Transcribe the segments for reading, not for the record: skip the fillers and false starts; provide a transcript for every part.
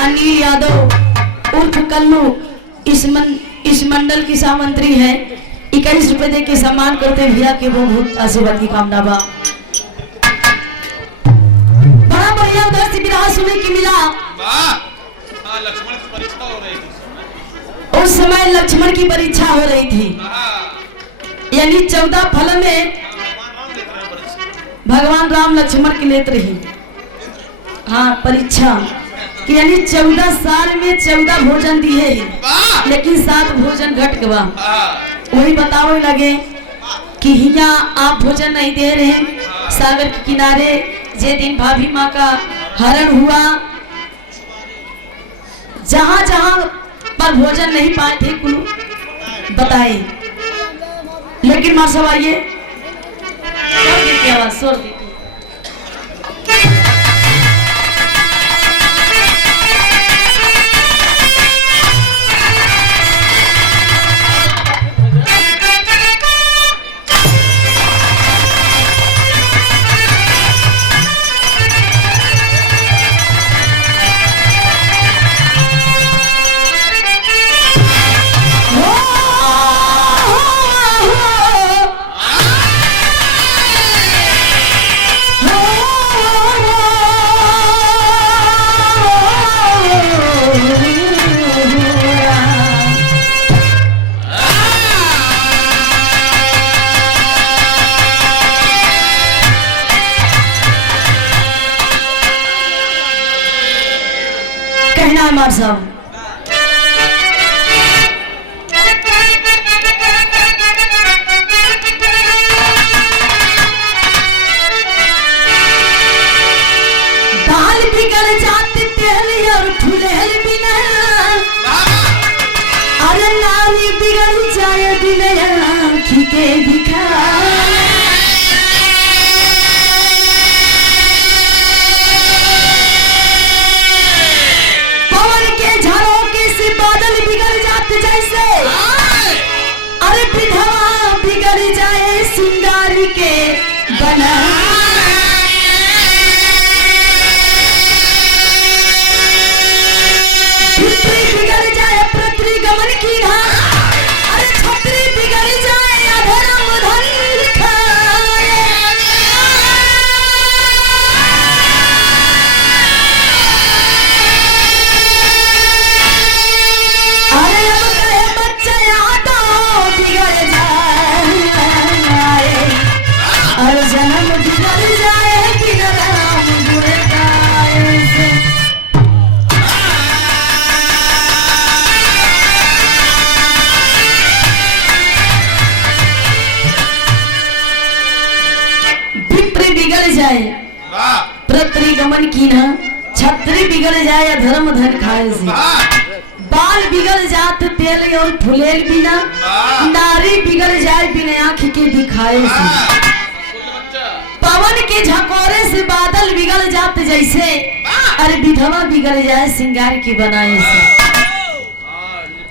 अनिल यादव उर्फ कल्लू इस मंडल की सामंत्री है। 21 रुपए दे के सम्मान करते भैया के वो बहुत आशीर्वाद की कामना बा। बड़ा बढ़िया उधर से विराह सुने की मिला। लक्ष्मण की परीक्षा हो रही थी। उस समय लक्ष्मण की परीक्षा हो रही थी, यानी 14 फल में भगवान राम लक्ष्मण की लेते रही। हाँ परीक्षा कि यानी 14 साल में 14 भोजन दिए, लेकिन 7 भोजन घट गवा। वही बताओ लगे कि हिया आप भोजन नहीं दे रहे। सागर के किनारे जे दिन भाभी माँ का हरण हुआ, जहां जहां पर भोजन नहीं पाए थे कुल बताए, लेकिन माँ सब आइए आवाज शोर दी। कहना मार साहब दाल बिगड़ जाती तेल और फुलेल बिना, अरे नारी बिगड़ जाए बिना आँखी के दिखा। बादल बिगड़ जाते जैसे, अरे विधवा बिगड़ जाए सिंगारी के बना। बिगड़ जाए पृथ्वी गमन की ना, अरे छतरी बिगड़ जाए अधर्म धन लिखाए। अरे अब कहे बच्चा यादो बिगड़ जाए, और जन्म बिगड़ जाए कि राम बुरे गाए से। विप्र बिगड़ जाए पृथ्वी गमन की ना, छतरी बिगड़ जाए धर्म धन खाए से। बाल बिगड़ जात तेल और फुलेल बिना, नारी बिगड़ जाए बिना आँख के दिखाए से। पवन के झकोरे से बादल बिगड़ जाते जैसे, अरे विधवा बिगड़ जाए सिंगार की बनाए से।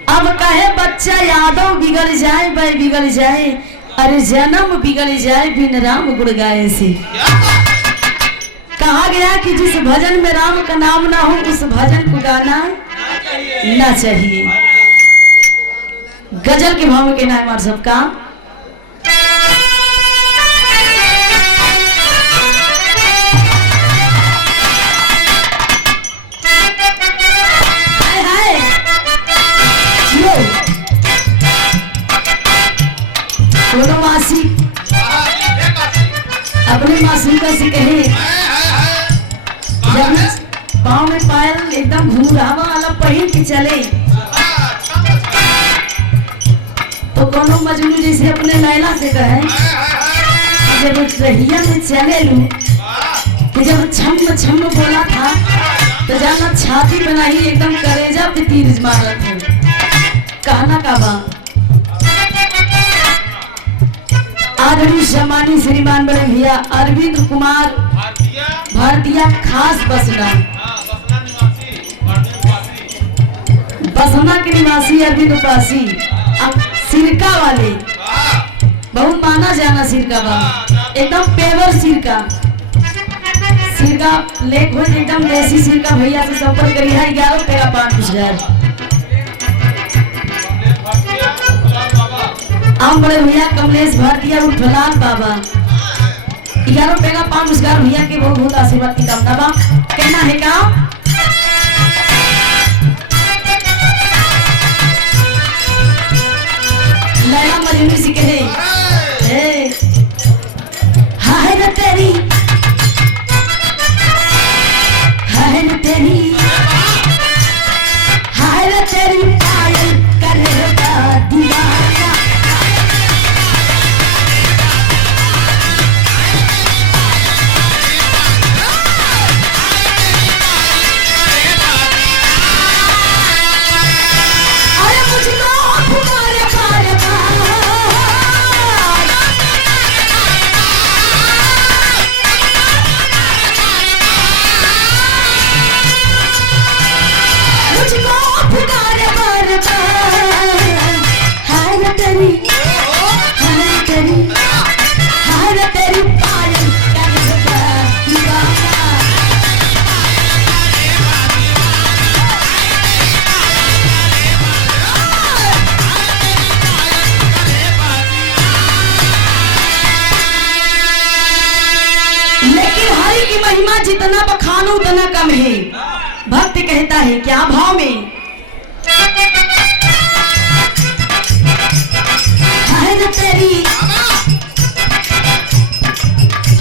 अब कहे बच्चा यादव बिगड़ जाए भाई बिगड़ जाए, अरे जन्म बिगड़ जाए बिन राम गुण गाए से। कहा गया कि जिस भजन में राम का नाम ना हो उस भजन को गाना ना चाहिए। गजल के भाव में कहना है मार सबका। मासी अपने मासूका से कहे, जब पाँव में पायल एकदम घुंघरावा वाला पहन के चले, तो कोनो मजनू जैसे अपने लैला से कहे, जब रहिया में चले लू, कि जब छम छम बोला था तो जाना छाती बनाई एकदम करेजा पे तीर मारा था। कहना का बा आदरणीय सम्मानित श्रीमान बड़े भैया अरविंद कुमार भारतीय खास बसना के निवासी अरविंद उपासी सिरका वाले, बहुत माना जाना सिरका वाला, एकदम पेवर सिरका सिरका लेक हो एकदम देसी सिरका भैया से संपर्क करी है 11 रुपए का 5,000। आम बड़े भैया कमलेश भारतीय उठलाल बाबा 11 रुपए का 5,000 भैया के बहुत बहुत आशीर्वाद की कामना बा। कहना है का लैला मजनू सी कहे हाय रे तेरी हाय रे तेरी हाय रे तेरी पायल करेगा दीवाना। अरे मुझको तुम्हारे बारे मुझको पुकारे बार बार हाय रे तेरी हाय रे तेरी पायल करेगा दीवाना। लेकिन हरि की महिमा जितना बखानो उतना कम है। भक्त कहता है क्या भाव में हाय रे तेरी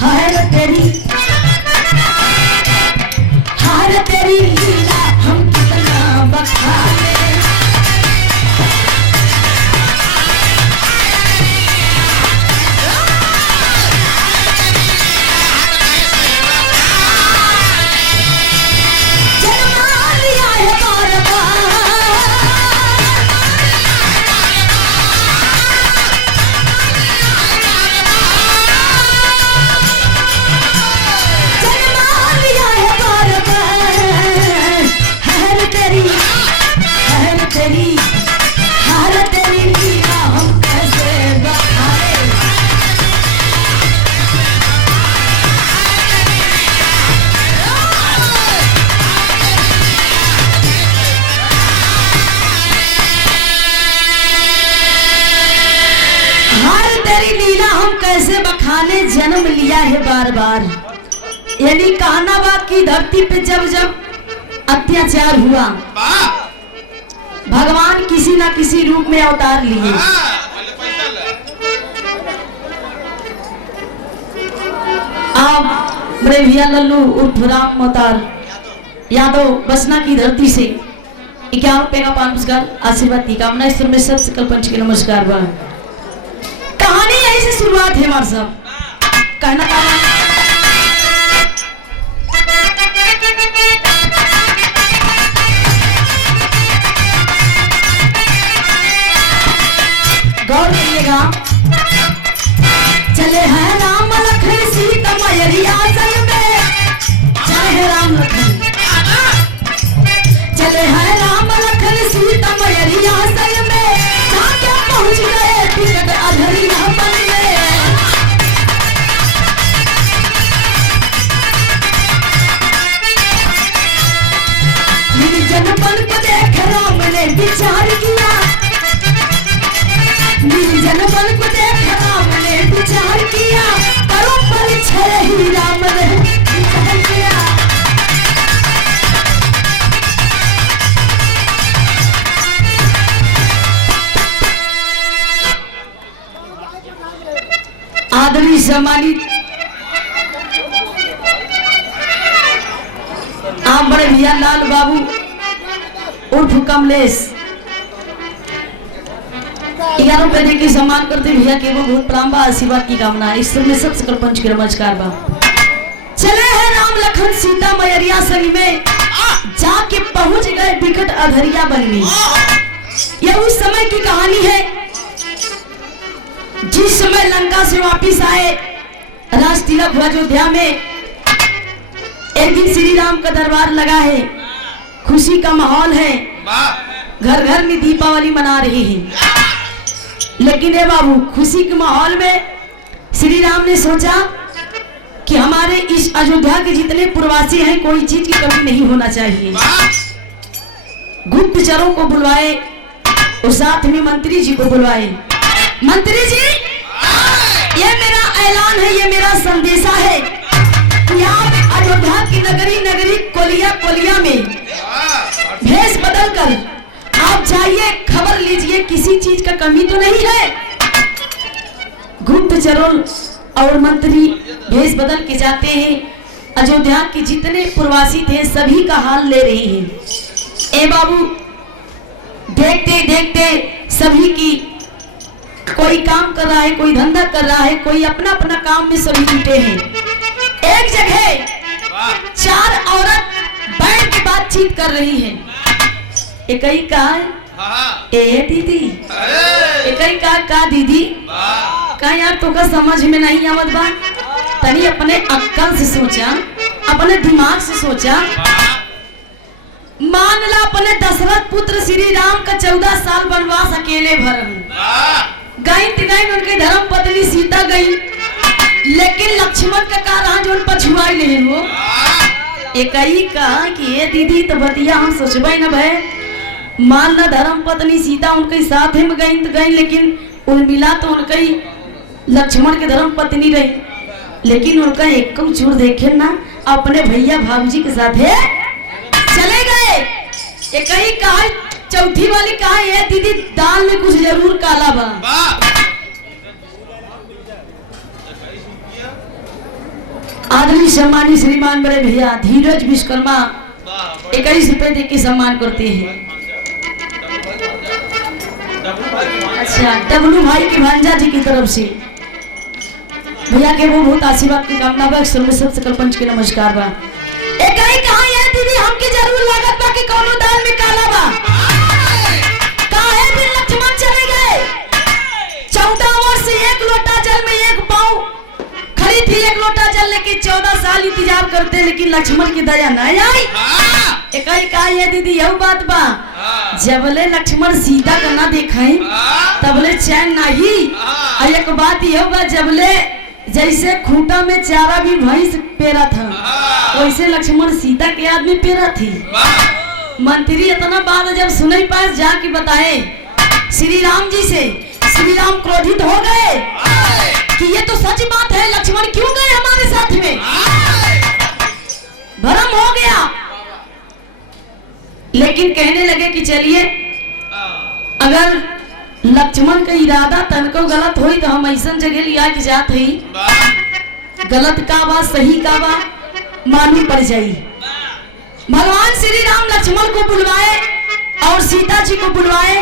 हाय रे तेरी हाय रे तेरी लीला हम कितना बखाने। कैसे बखाने जन्म लिया है बार बार। यानी कहना बात की धरती पे जब जब अत्याचार हुआ भगवान किसी ना किसी रूप में अवतार लिए। आप बड़े भैया लल्लू उर्फ राम अवतार यादव बसना की धरती से 11 रुपए का 5,000 आशीर्वाद की कामना। इस में सब सकल पंच के नमस्कार बा। कहानी यहीं से शुरुआत है हमारे सब कहना गौर करिएगा। चले हैं राम लखन सीता मैया संग में चले हैं राम लखन चले हैं राम लखन सीता मैया संग में जाके पहुंच गए टिकट अधरिया बन गए। निर्जन बन को देख राम ने विचार किया। निर्जन बन को देख राम ने विचार किया। करो परिचय ही राम ने विचार किया। आदरणीय सम्मानित आप बड़े भैया लाल बाबू उर्फ कमलेश 11 रुपए दे के सम्मान करते भैया के वो बहुत प्रणाम बा आशीर्वाद की कामना। इस समय सब सकल पंच के नमस्कार बा। चले हैं राम लखन सीता मैया संग में जाके पहुंच गए बिकट अधरिया बन में। यह उस समय की कहानी है जिस समय लंका से वापिस आए राज तिलक अयोध्या में। एक दिन श्री राम का दरबार लगा है, खुशी का माहौल है, घर घर में दीपावली मना रहे हैं। लेकिन ये बाबू खुशी के माहौल में श्री राम ने सोचा कि हमारे इस अयोध्या के जितने प्रवासी हैं कोई चीज की कमी नहीं होना चाहिए। गुप्तचरों को बुलवाए और साथ में मंत्री जी को बुलवाए। मंत्री जी, ये मेरा ऐलान है, ये मेरा संदेशा है कि यहाँ अयोध्या की नगरी नगरी कोलिया कोलिया में भेष बदल कर आप जाइए, खबर लीजिए किसी चीज का कमी तो नहीं है। गुप्तचरों और मंत्री भेष बदल के जाते हैं, अयोध्या के जितने प्रवासी थे सभी का हाल ले रहे हैं। ए बाबू, देखते देखते सभी की कोई काम कर रहा है, कोई धंधा कर रहा है, कोई अपना अपना काम में सभी जुटे हैं। एक जगह 4 औरत बैठ के बातचीत कर रही है। एक ही कहा ए दीदी, एक ही कहा दीदी, कहा यार तो का समझ में नहीं आवत बा, तनी अपने अक्ल से सोचा, अपने दिमाग से सोचा। मान ला अपने दशरथ पुत्र श्री राम का 14 साल वनवास अकेले भरन गई, उनके धर्म पत्नी सीता गई, लेकिन लक्ष्मण का का रहा जो पछुआई नहीं वो। एक ही कहा कि ये दीदी तो बतिया हम सोचबे न भय, मान ला धर्म पत्नी सीता उनके साथ में गई, लेकिन उर्मिला तो उनके लक्ष्मण के धर्म पत्नी रही, लेकिन उनका एक चूर देखे ना अपने भैया भाभी के साथ है चले गए। एक ही कहा, चौथी वाली कहा ये दीदी दाल में कुछ जरूर काला बा। आदमी सम्मानी श्रीमान बड़े भैया धीरज विश्वकर्मा 21 रुपए दे के सम्मान करते हैं। अच्छा, डब्लू भाई की भांजा जी की तरफ से भैया के वो बहुत आशीर्वाद की कामना बा। सर्वसत सकल पंच के नमस्कार बा। एक ही कहा ये दीदी हमके जरूर लागत बा कि कोनो दाल में काला बा। काहे दिन लक्ष्मण चले गए, 14 वर्ष एक लोटा जल में एक पाँव खड़ी थी, एक लोटा जल लेके 14 साल इंतजार करते, लेकिन लक्ष्मण की दया नहीं आई। एक ही कहा ये दीदी यही बात बा, जबले लक्ष्मण सीता का ना देखाई तबले चैन नहीं। और एक बात यह बा, जबले जैसे खूंटा में चारा भी भैंस पेरा था, वैसे लक्ष्मण सीता के आदमी पेरा थी। मंत्री इतना बात जब सुने पास जाके बताए श्री राम जी से, श्री राम क्रोधित हो गए कि ये तो सच बात है, लक्ष्मण क्यों गए हमारे साथ में, भ्रम हो गया। लेकिन कहने लगे कि चलिए अगर लक्ष्मण का इरादा तनको गलत हुई तो हम ऐसा जगह लिया कि जात है गलत का बा सही का बा मालूम पड़ जाई। भगवान श्री राम लक्ष्मण को बुलवाए और सीता जी को बुलवाए,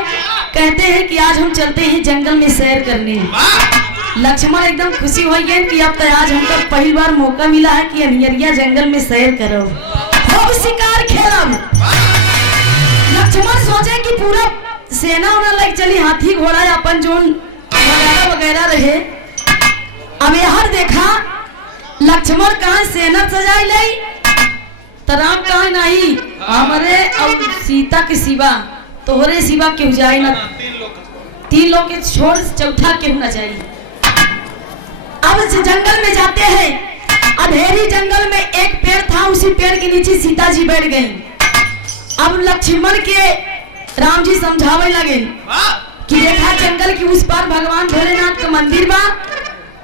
कहते हैं कि आज हम चलते हैं जंगल में सैर करने। लक्ष्मण एकदम खुशी हो गए कि अब तो आज हमको पहली बार मौका मिला है कि अनियरिया जंगल में सैर करो, खूब शिकार खेलब। लक्ष्मण सोचे कि पूरा सेना उना लग चली, हाथी घोड़ा अपन जोन वगैरह वगैरह रहे। अब यार देखा लक्ष्मण कहा सेना सजाई लाई, तो राम कहा नहीं हमारे और सीता के सिवा तोहरे सिवा क्यों जाए ना, 3 लोग के छोड़ चौथा क्यों ना जाए। अब जंगल में जाते हैं, अंधेरी जंगल में एक पेड़ था, उसी पेड़ के नीचे सीता जी बैठ गई। अब लक्ष्मण के राम जी समझावे लगे कि देखा जंगल की उस पार भगवान भोलेनाथ का मंदिर बा,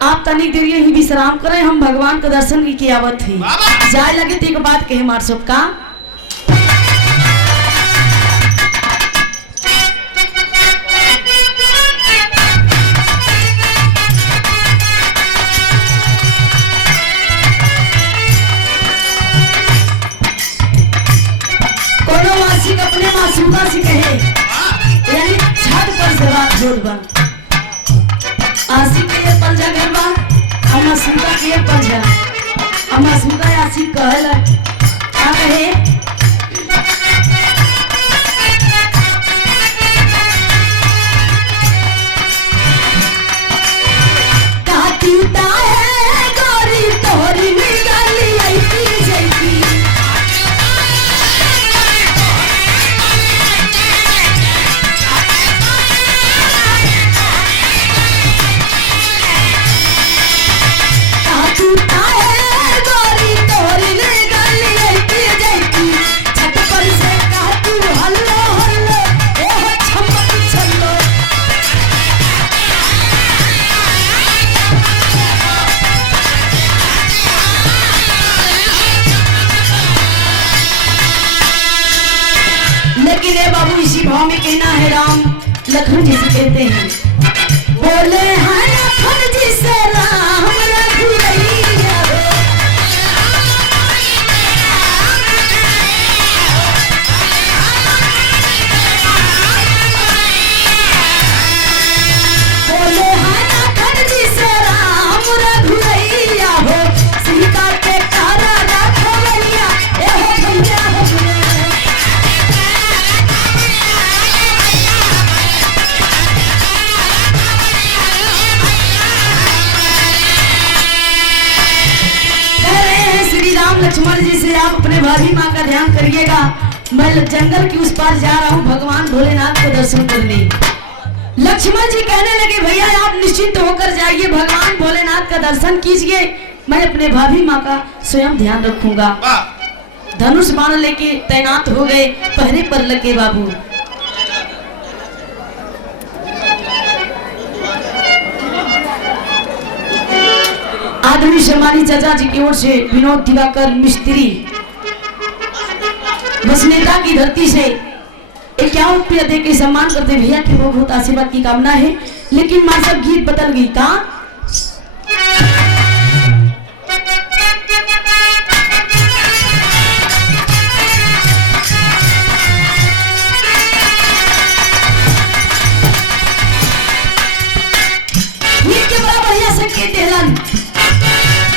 आप तनिक देर यही विश्राम करें, हम भगवान का दर्शन की आवत है। जाए लगे तो एक बात कहे मार सब का, कोनो वासी अपने मासूका से कहे, यानी छत पर से बात होत बा, आशिक के पंजा घर बा, हम मासूका के पंजा, हम मासूका आशिक कहला, का कहे राम लखन जी से कहते हैं, बोले हैं लखन जी से राम रघुरैया हो। बोले हैं लखन जी से राम रघुरैया हो, सीता के कारा रखवैया ए हो भैया हो भैया। श्री राम लक्ष्मण जी से आप अपने भाभी माँ का ध्यान करिएगा, मैं जंगल की उस पार जा रहा हूँ भगवान भोलेनाथ को दर्शन करने। लक्ष्मण जी कहने लगे भैया आप निश्चिंत होकर जाइए, भगवान भोलेनाथ का दर्शन कीजिए, मैं अपने भाभी माँ का स्वयं ध्यान रखूंगा। धनुष बाण लेके तैनात हो गए, पहरे पर लगे बाबू। आदरणीय सम्मानी चाचा जी की ओर से विनोद दिवाकर मिस्त्री बसनेता की धरती से 51 रुपया दे के सम्मान करते भैया की बहुत आशीर्वाद की कामना है। लेकिन मां सब गीत बदल गई का गीत के बड़ा बढ़िया संकेत हेलन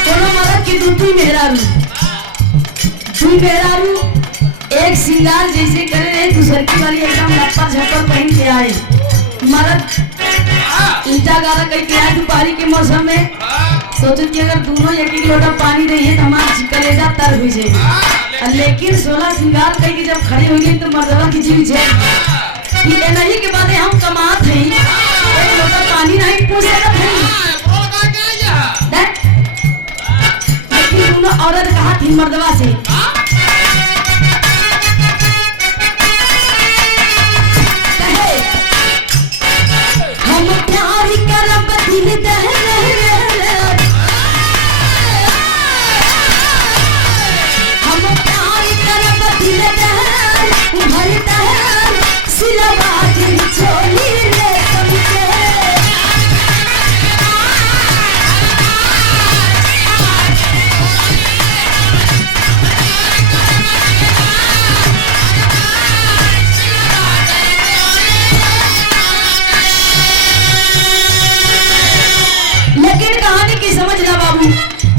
कोनो मरद की दूसरी मेहरारू एक सिंगार जैसे करे रहे, दूसरी की वाली एकदम लप्पा झप्पर पहन के आए। मरद ईटा गारा कह के आए दोपहरी के मौसम में, सोचे कि अगर दोनों एक एक लोटा पानी रही तो हमारा कलेजा तर हुई जाए। लेकिन 16 सिंगार कह के जब खड़े हुई तो मर्दवा की जीव है कि नहीं के बाद हम कमात हैं, एक लोटा पानी नहीं पूछ सकत हैं। लेकिन दोनों औरत कहा थी मर्दवा से हम प्यार करब दिल दहर, हम प्यार करब दिल दहर, उभर दहर सिलवा दिल चोली रे सबके। समझ ला बाबू,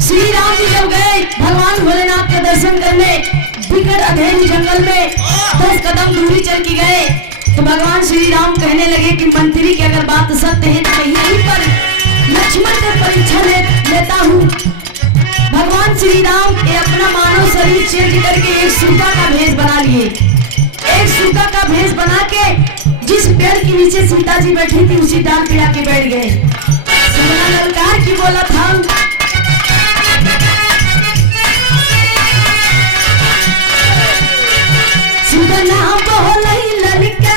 श्री राम जी जब गए भगवान भोलेनाथ के दर्शन करने विकट अधेरी जंगल में 10 कदम दूरी चल के गए तो भगवान श्री राम कहने लगे कि मंत्री की अगर बात सत्य है तो मैं यहीं पर लक्ष्मण से परीक्षा लेता हूँ। भगवान श्री राम के अपना मानव शरीर चेंज करके एक सूगा का भेष बना लिए, एक सूगा का भेष बना के जिस पेड़ के नीचे सीता जी बैठी थी उसी डाल पे आके बैठ गए। ललकार की बोला था सुगना बोलई ललका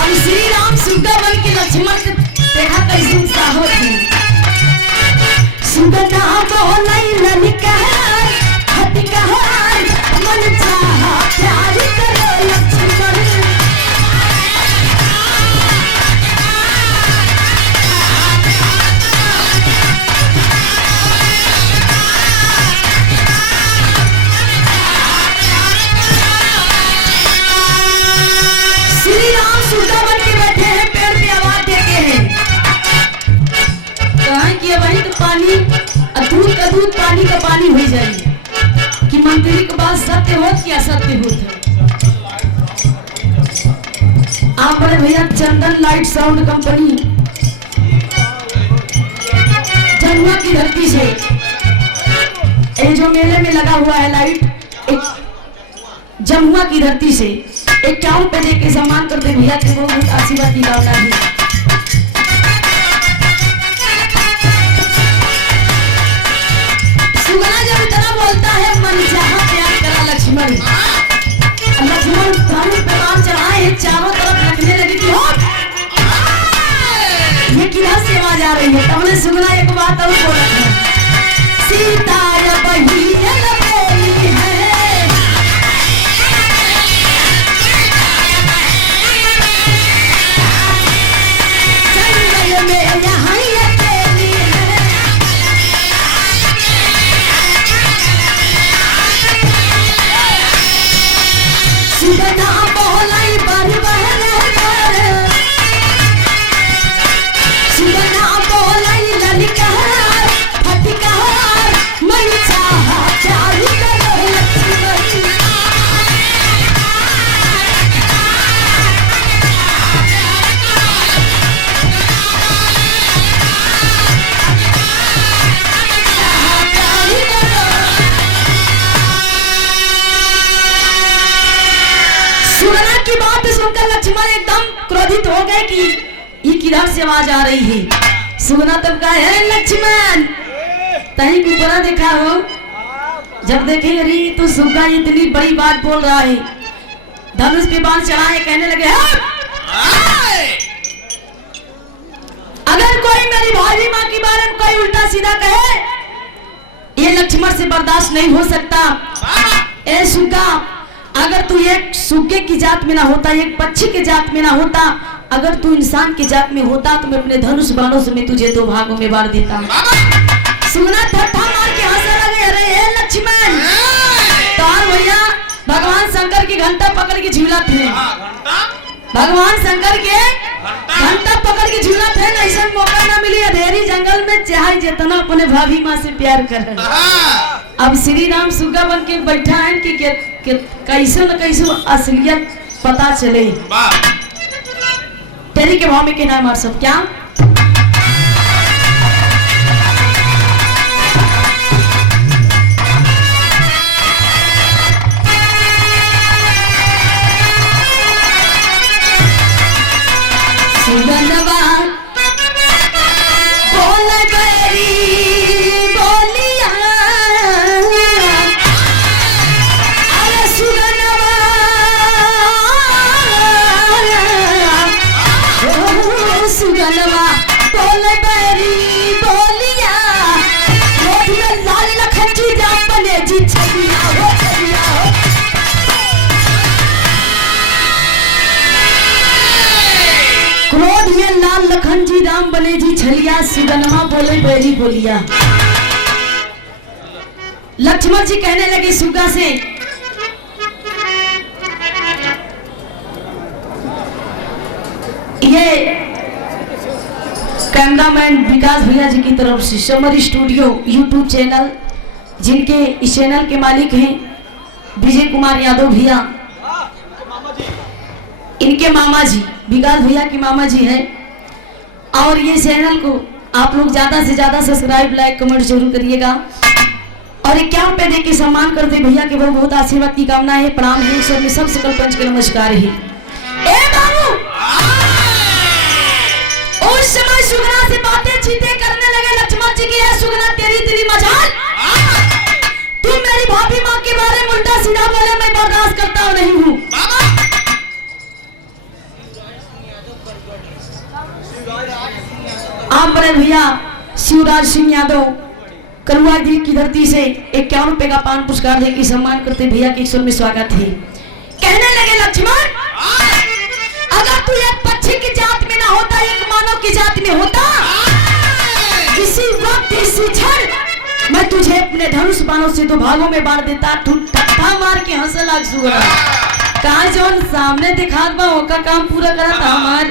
अब श्री राम सुगा बन के लक्ष्मण के देखा कैसे उत्साह होती। सुगना बोलई ललका हटिका मन चाहा प्यार करो लक्ष्मण। वही तो पानी दूध का दूध पानी का पानी हो जाए कि मंत्री के बात सत्य हो कि असत्य हो। आप बड़े भैया चंदन लाइट साउंड कंपनी जमुआ की धरती से ये जो मेले में लगा हुआ है लाइट, एक जमुआ की धरती से 51 रुपए दे के सम्मान करते भैया के बहुत आशीर्वाद की कामना है। सुगना जब इतना बोलता है मन चाहा प्यार करा लक्ष्मण, लक्ष्मण धनुष पे बाण चढ़ाए चारों तरफ रखने लगी कि ये किधर से आवाज आ रही है। तब ने सुगना एक बात और बोला था, सीता बही है लक्ष्मण एकदम क्रोधित हो गए कि ये किधर से आवाज आ रही है। सुगना तब कहा है लक्ष्मण तही ऊपर देखा हो। जब देखे अरे तो सुगा इतनी बड़ी बात बोल रहा है, धनुष पे बाण चढ़ाए कहने लगे अगर कोई मेरी भाभी माँ के बारे में कोई उल्टा सीधा कहे ये लक्ष्मण से बर्दाश्त नहीं हो सकता। ए सुगा अगर तू एक सुगे की जात में ना होता, एक पक्षी के जात में ना होता, अगर तू इंसान की जात में होता तो मैं अपने धनुष बाणों से मैं तुझे दो भागों में बांट देता। सुगना ठट्ठा मार के हंसने लगे अरे ए लक्ष्मण तार भैया भगवान शंकर की घंटा पकड़ के झूला थे। भगवान शंकर के घंटा पकड़ के झूला थे ना, ऐसा मौका ना मिली अंधेरी जंगल में चाहे जितना अपने भाभी माँ से प्यार कर। अब श्री राम सुगा बन के बैठा है कि कैसे न कैसे असलियत पता चले। तेरी के भाव में कहना मार सब क्या सुगनवा बोल गरी बोलिया अरे सुगनवा सुगनवा बोल गरी बोलिया रोड में लाल लखन जी जान बने जी छलिया हो छलिया हो। क्रोध में लाल लखन जी राम बने जी छलिया सुगनमा बोले बैरी बोलिया। लक्ष्मण जी कहने लगे सुगा से ये कैमरामैन विकास भैया जी की तरफ से समर स्टूडियो यूट्यूब चैनल जिनके इस चैनल के मालिक हैं विजय कुमार यादव भैया, इनके मामा जी विकास भैया की मामा जी है। और ये चैनल को आप लोग ज्यादा से ज्यादा सब्सक्राइब लाइक कमेंट जरूर करिएगा। और 51 रुपए दे के सम्मान करते भैया के बहुत बहुत आशीर्वाद की कामना है। प्रणाम है सब में सब सकल पंच के नमस्कार है। ए बाबू उस समय सुगना से बातें चीतें करने लगे लक्ष्मण जी की है सुगना तेरी तेरी मजाल तुम मेरी भाभी माँ के बारे में उल्टा सीधा बोले मैं बर्दाश्त करता नहीं हूँ। आप बड़े भैया शिवराज सिंह यादव करुआ जी की धरती से 51 रुपए का पान पुरस्कार देकर सम्मान करते भैया के स्वर में स्वागत है। कहने लगे लक्ष्मण अगर तू एक पक्षी की जात में ना होता एक मानव की जात में होता इसी वक्त इसी क्षण मैं तुझे अपने धनुष बाणों से दो भागों में बांट देता। तू ठट्ठा मार के हंसे लग सुगरा कहा जोन सामने दिखा ओका काम पूरा करा था हमार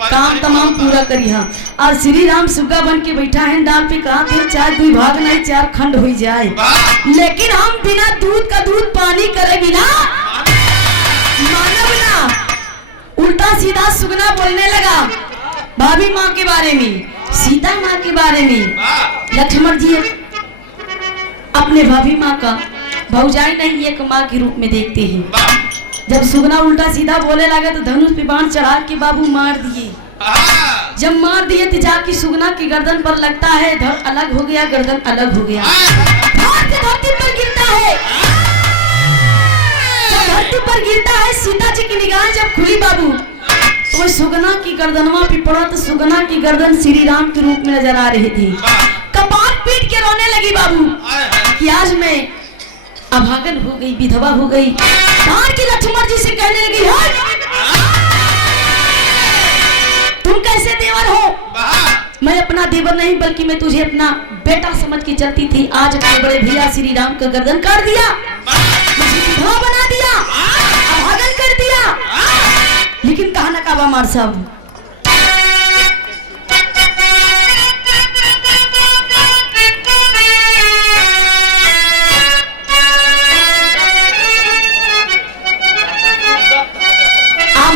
काम तमाम पूरा करी। हाँ और श्री राम सुगा बन के बैठा है डाल पे कहा थे चार दुई भाग नहीं चार खंड हो जाए, लेकिन हम बिना दूध का दूध पानी करे बिना मानव ना। उल्टा सीधा सुगना बोलने लगा भाभी माँ के बारे में सीता माँ के बारे में। लक्ष्मण जी अपने भाभी माँ का भौजाई नहीं एक माँ के रूप में देखते हैं। जब सुगना उल्टा सीधा बोले लगा तो धनुष पे बाण चढ़ा के बाबू मार दिए। जब मार दिए तो जाके सुगना की गर्दन पर लगता है, धड़ अलग हो गया गर्दन अलग हो गया। धरती पर गिरता है, धरती पर गिरता है। सीता जी की निगाह जब खुली बाबू तो सुगना की गर्दनवा पे पड़ा तो सुगना की गर्दन श्री राम के रूप में नजर आ रही थी। कपाट पीट के रोने लगी बाबू कि आज मैं अभागन हो गई विधवा हो गई। की लक्ष्मण जी से कहने लगी तुम कैसे देवर हो? मैं अपना देवर नहीं बल्कि मैं तुझे अपना बेटा समझ के चलती थी। आज अपने बड़े भैया श्री राम का गर्दन काट दिया, मुझे विधवा बना दिया, अभागन कर दिया। लेकिन कहा ना काबा मार साहब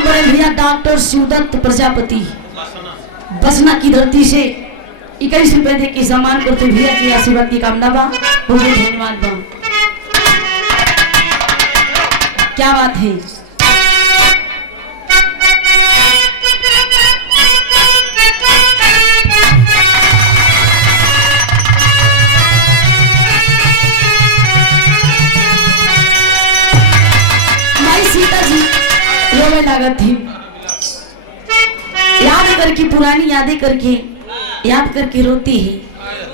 भैया डॉक्टर शिवदत्त प्रजापति बसना की धरती से 21 रुपए दे के सम्मान करते भैया की आशीर्वाद की कामना बा। बहुत धन्यवाद बा। क्या बात है। रोए लागत थी, याद करके पुरानी यादें करके याद करके रोती है।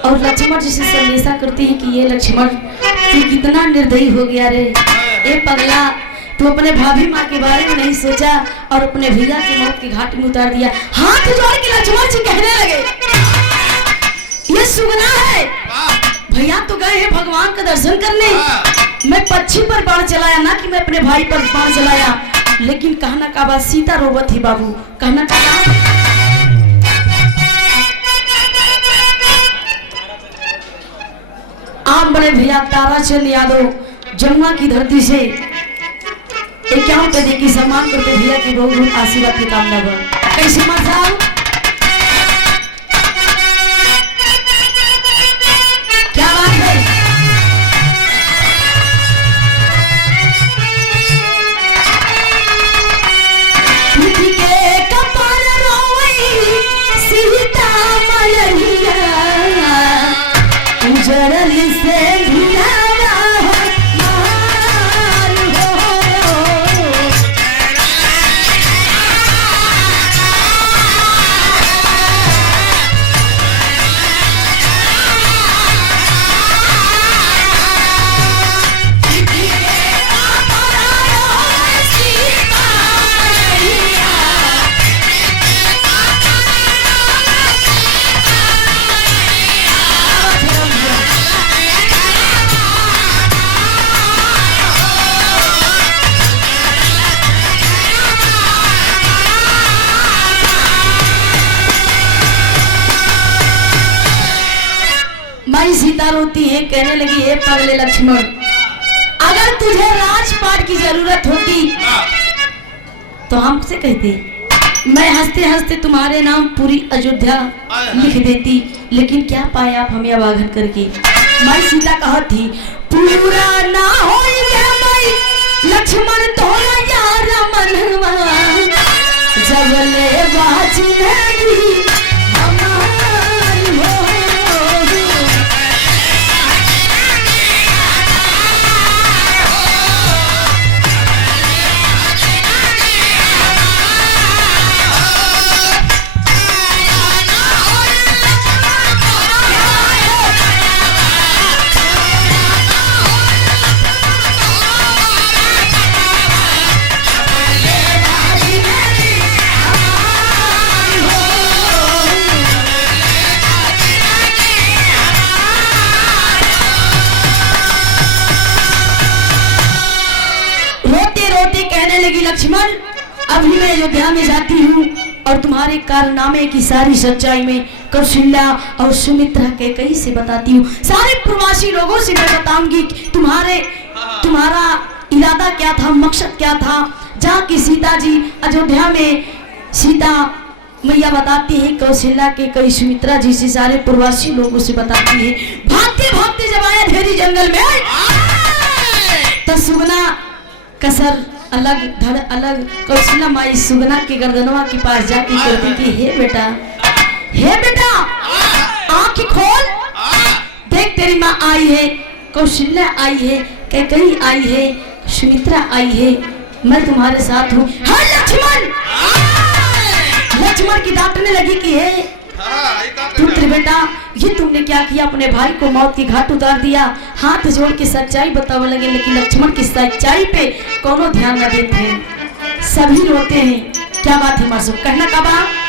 और लक्ष्मण जी से संदेशा करती है कि ये लक्ष्मण तू कितना निर्दयी हो गया रे, ए पगला, तू अपने भाभी माँ के बारे में नहीं सोचा और अपने भैया की मौत के घाट में उतार दिया। हाथ जोड़ के लक्ष्मण जी कहने लगे, ये सुगना है, भैया तो गए हैं भगवान का दर्शन करने, मैं पक्षी पर बाण चलाया ना कि मैं अपने भाई पर बाण चलाया। लेकिन कहना का बात सीता रोवत ही बाबू, कहना का आप बड़े भैया ताराचंद यादव जमुआ की धरती से क्या कहते कि सम्मान करते भैया की बहुत बहुत आशीर्वाद की कामना बा। कैसे मत साहब क्या बात है, के कपाल रोई सीता मयरिया उजड़ल से सीता रोती है, कहने लगी हे पगले लक्ष्मण, अगर तुझे राजपाट की जरूरत होती तो हमसे कहते, मैं हंसते हंसते तुम्हारे नाम पूरी अयोध्या लिख देती। लेकिन क्या पाए आप हमें अवागन करके। मैं सीता कहा थी पूरा ना हो लक्ष्मण तो यार मनवा जब ले बाज लगी लक्ष्मण, अभी मैं अयोध्या में जाती हूँ और तुम्हारे कारनामे की सारी सच्चाई में कौशल्या और सुमित्रा के कई से बताती हूँ। सारे प्रवासी लोगों से मैं बताऊंगी तुम्हारा इरादा क्या था, मकसद क्या था। जहाँ की सीता जी अयोध्या में सीता मैया बताती है कौशल्या के कई, सुमित्रा जी से सारे प्रवासी लोगों से बताती है। भागते भागते जब आया धेरी जंगल में तो सुगना कसर अलग धड़ अलग, कौशल्या माई सुगना के गर्दनवा के पास जाके कहती कि हे बेटा आँख खोल, देख तेरी माँ आई है, कौशल्या आई है, कैकेयी आई है, सुमित्रा आई है, मैं तुम्हारे साथ हूँ। हाँ लक्ष्मण की डांटने लगी कि हे पुत्र बेटा, ये तुमने क्या किया, अपने भाई को मौत के घाट उतार दिया। हाथ जोड़ के सच्चाई बताने लगे, लेकिन लक्ष्मण की सच्चाई पे कोनो ध्यान न देते हैं, सभी रोते हैं। क्या बात है मासूम, कहना का बात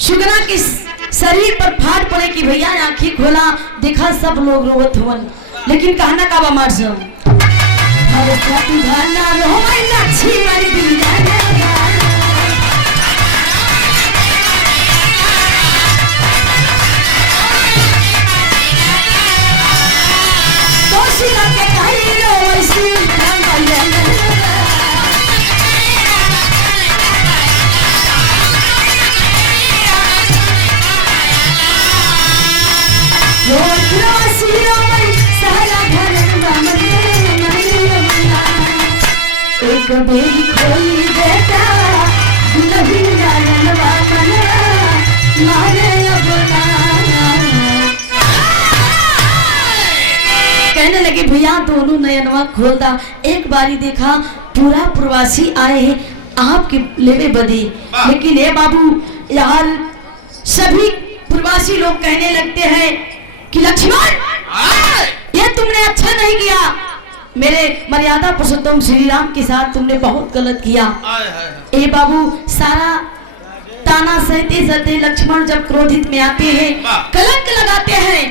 सुगना के शरीर पर फाट पड़े कि भैया आंखें खोला, देखा देखा सब लोग रोवत हुवन, लेकिन कहना का बा मार सब भगवती धना रोवै लक्ष्मण दिया दोषिया के कहीं रोवै सीता मैया एक बेरी खोली बेटा दुल्हन जानवा मनवा मारे अपना। कहने लगे भैया दोनों नयनवा खोलदा। एक बारी देखा पूरा प्रवासी आए हैं आपके लेवे बदी, लेकिन ये बाबू यार सभी प्रवासी लोग कहने लगते हैं कि लक्ष्मण ये तुमने अच्छा नहीं किया, मेरे मर्यादा पुरुषोत्तम श्री राम के साथ तुमने बहुत गलत किया। ए बाबू सारा ताना सहते सहते लक्ष्मण जब क्रोधित में आते हैं कलंक लगाते हैं,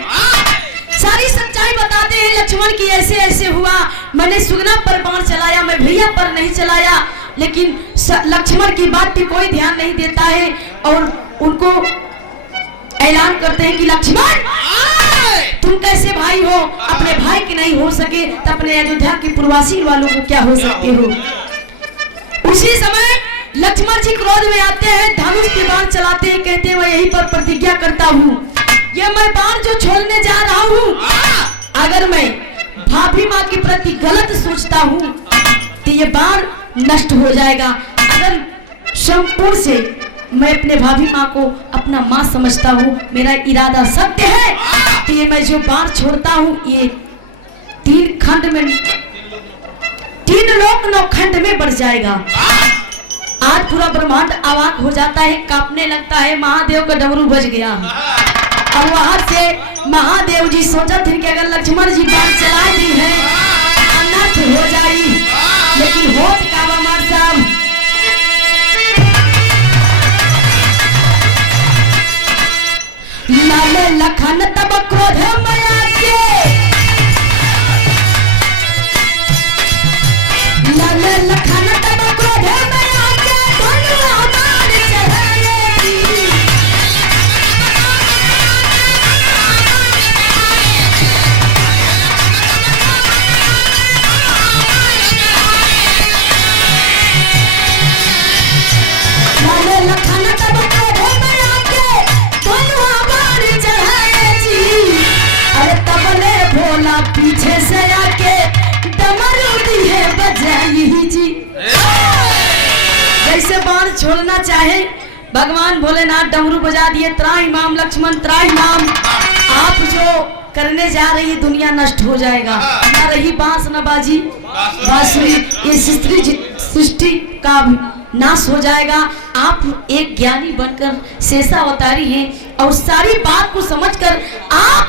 सारी सच्चाई बताते हैं लक्ष्मण की ऐसे ऐसे हुआ, मैंने सुगना पर बाण चलाया, मैं भैया पर नहीं चलाया। लेकिन लक्ष्मण की बात पे कोई ध्यान नहीं देता है और उनको ऐलान करते हैं कि लक्ष्मण तुम कैसे भाई हो, अपने भाई के नहीं हो सके तो अपने अयोध्या के प्रवासी वालों को क्या हो सकते हो। उसी समय लक्ष्मण जी क्रोध में आते हैं, धनुष के बाण चलाते हैं, कहते हैं मैं यहीं पर प्रतिज्ञा करता हूँ ये मैं बाण जो छोड़ने जा रहा हूँ, अगर मैं भाभी माँ के प्रति गलत सोचता हूँ तो ये बाण नष्ट हो जाएगा। अगर संपूर्ण से मैं अपने भाभी माँ को अपना माँ समझता हूँ, मेरा इरादा सत्य है, तो ये मैं जो बाण छोड़ता हूँ ये 3 खंड में 3 लोक 9 खंड में बढ़ जाएगा। आज पूरा ब्रह्मांड अवाक हो जाता है, कांपने लगता है, महादेव का डमरू बज गया। और वहां से महादेव जी सोचा थे कि अगर लक्ष्मण जी बाण चला दी है अनर्थ हो जाएगी, लेकिन हो काबा मार साहब लाले लखन तब क्रोध में आके लाले लखन तब क्रोध में आके धनुआ बाण चलाएगी। लाले लखन तब क्रोध में आके धनुआ बाण चलाएगी। अरे तबले भोला पीछे से आके डमरू दिए बजाई जी। जैसे बाण छोड़ना चाहे भगवान भोलेनाथ डमरू बजा दिए, त्राहि माम लक्ष्मण त्राहि माम, आप जो करने जा रही है दुनिया नष्ट हो जाएगा, ना रही बांस न बाजी बांसुरी, ये सृष्टि का नाश हो जाएगा। आप एक ज्ञानी बनकर शेषावतारी हैं और सारी बात को समझकर आप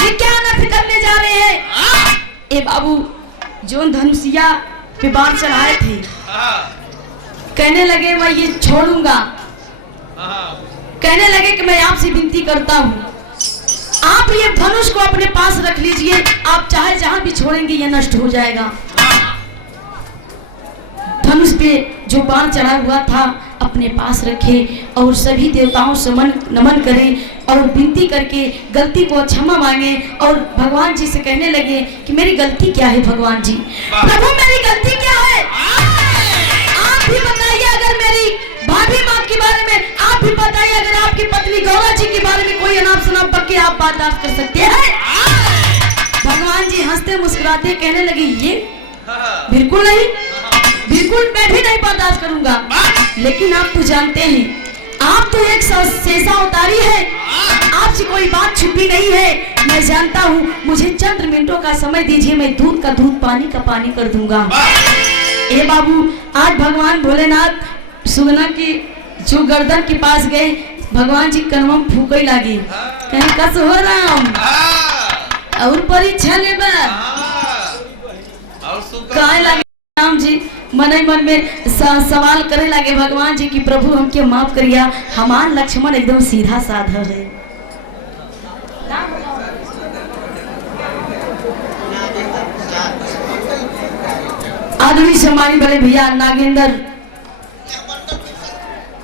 ये क्या अनर्थ करने जा रहे हैं। ए बाबू जो धनुषिया पे बाण चढ़ाए थे कहने लगे मैं ये छोड़ूंगा, कहने लगे कि मैं आपसे विनती करता हूँ आप ये धनुष को अपने पास रख लीजिए, आप चाहे जहां भी छोड़ेंगे ये नष्ट हो जाएगा। धनुष पे जो बाण चढ़ा हुआ था अपने पास रखे और सभी देवताओं से नमन करें और विनती करके गलती को क्षमा मांगे और भगवान जी से कहने लगे कि मेरी गलती क्या है भगवान जी, प्रभु मेरी गलती क्या है आप भी बताइए। अगर मेरी भाभी माँ के बारे में आप भी बताइए, अगर आपकी पत्नी गौरा जी के बारे में कोई अनाप शनाप पक्के आप बर्दाश्त कर सकते हैं। भगवान जी हंसते मुस्कुराते कहने लगे ये बिल्कुल नहीं, बिल्कुल मैं भी नहीं बर्दाश्त करूंगा। लेकिन आप तो जानते हैं आप तो एक शेषावतारी है, आपसे कोई बात छुपी नहीं है, मैं जानता हूँ, मुझे चंद मिनटों का समय दीजिए, मैं दूध का दूध पानी का पानी कर दूंगा। ए बाबू आज भगवान भोलेनाथ सुगना की जो गर्दन के पास गए, भगवान जी कनवा फूके लागे कहीं कस हो राम और परीक्षा लेबा कहे लागे राम जी मन ही मन में सवाल करे लगे भगवान जी की प्रभु हमके माफ करिया, हमार लक्ष्मण एकदम सीधा साधा है। आदमी सम्मानी बड़े भैया नागेंद्र,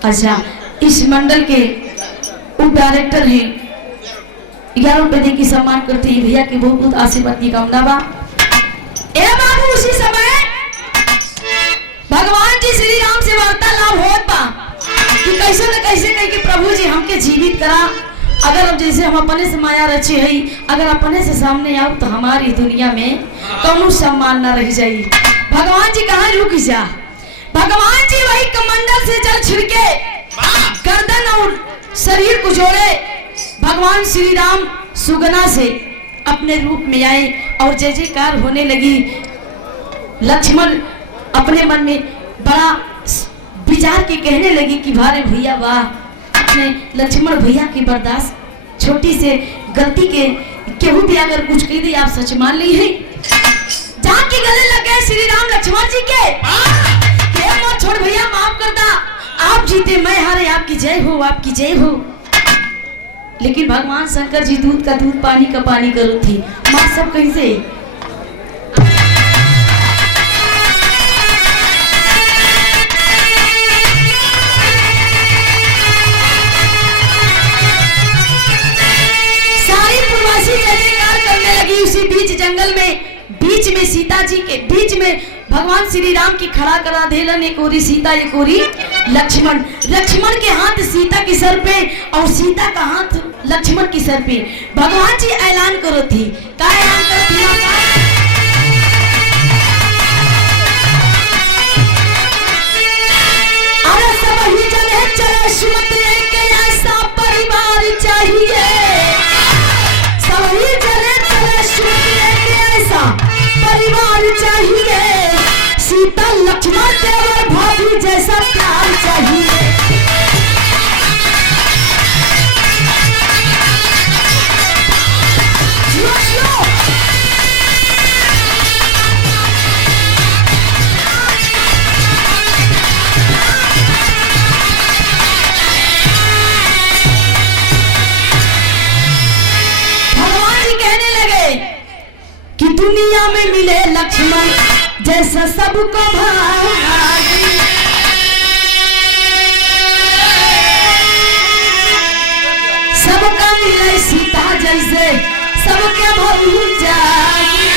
अच्छा इस मंडल के उप डायरेक्टर हैं, 11 रुपए दे की सम्मान करते हैं भैया की बहुत बहुत आशीर्वाद की कामना बा। ए बाबू उसी समय भगवान जी श्री राम से वार्तालाप होत बा कि कैसे न कैसे कह के प्रभु जी हमके जीवित करा, अगर अब जैसे हम अपने से माया रचे है, अगर अपने से सामने आओ तो हमारी दुनिया में कौनो सम्मान न रह जाई। भगवान जी कहाँ रुक जा, भगवान जी वही कमंडल से जल छिड़के गर्दन और शरीर को जोड़े, भगवान श्री राम सुगना से अपने रूप में आए और जय जयकार होने लगी। लक्ष्मण अपने मन में बड़ा विचार के कहने लगी कि भारे भैया वाह, अपने लक्ष्मण भैया की बर्दाश्त छोटी से गलती के केहू भी अगर कुछ कह दी आप सच मान ली है। जाके गले लगे श्री राम लक्ष्मण जी के मत छोड़ भैया, माफ कर दा, आप जीते मैं हारे, आपकी जय हो, आपकी जय हो। लेकिन भगवान शंकर जी दूध का दूध पानी का पानी करो थी, माँ सब कैसे सारी पूर्वासी जय जयकार करने लगी। उसी बीच जंगल में बीच में सीता जी के बीच में भगवान श्री राम की खड़ा करा देलन, एक ओरी सीता एक ओरी लक्ष्मण। लक्ष्मण के हाथ सीता के सर पे और सीता का हाथ लक्ष्मण के सर पे। भगवान जी ऐलान करो थी, का ऐलान करो थी अरे सब ही जने चले सुमंत्र के ऐसा परिवार चाहिए, सब ही जने चले सुमंत्र के ऐसा परिवार चाहिए, सीता लक्ष्मण देवर भाभी जैसा प्यार चाहिए। भगवान जी कहने लगे कि दुनिया में मिले लक्ष्मण जैसा सबको भागी, सबका मिले सीता जैसे सबके भूल जागी।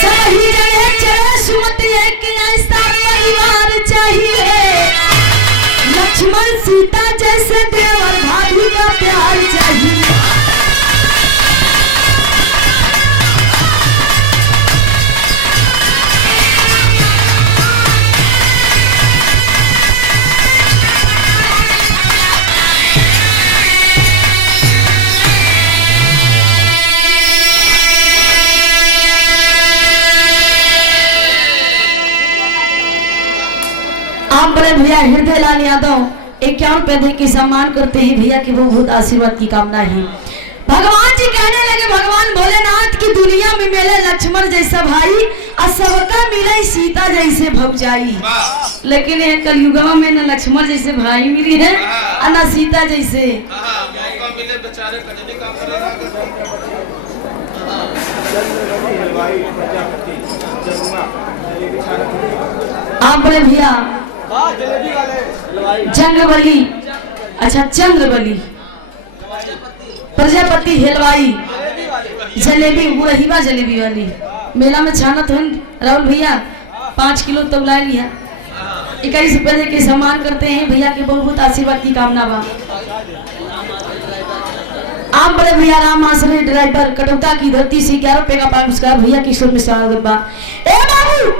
सब ही जगह चले सुमति एक ऐसा परिवार चाहिए, लक्ष्मण सीता जैसे देवर भाभी का प्यार चाहिए। आप बड़े भैया हृदय लाल यादव 51 रुपए दे के सम्मान करते हैं भैया की वो बहुत आशीर्वाद की कामना है। भगवान जी कहने लगे, भगवान भोलेनाथ की दुनिया में मिले लक्ष्मण जैसा भाई और सबका मिले सीता जैसे भौजाई, लेकिन ये कलयुगा में न लक्ष्मण जैसे भाई मिली है और न सीता जैसे। आप बड़े भैया जंगबली, अच्छा चंद्रबली, प्रजापति हलवाई, जलेबी गुड़हिबा जलेबी वाली मेला में छानत हन राहुल भैया 5 किलो तौला लिया। 21 रुपए के सम्मान करते हैं भैया के बहुत बहुत आशीर्वाद की कामना बा। आप बड़े भैया राम आश्रय ड्राइवर कटौता की धरती से 11 रुपए का पुरस्कार भैया किशोर में स्वागत बा। ए बाबू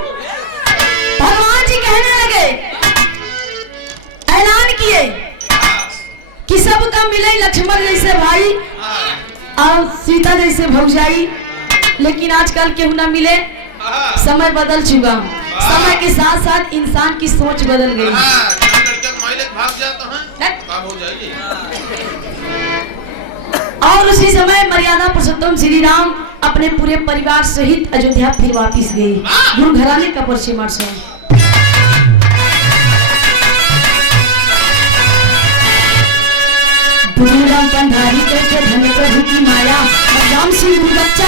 भगवान जी कहने लगे, ऐलान किए कि सबका मिले लक्ष्मण जैसे भाई और सीता जैसे भौजाई, लेकिन आजकल केहू ना मिले, समय बदल चुका, समय के साथ साथ इंसान की सोच बदल गई। और उसी समय मर्यादा पुरुषोत्तम श्री राम अपने पूरे परिवार सहित अयोध्या फिर वापिस गए। गुरु घराने का परिचय मार्च है। दूरम बंधा गच्चा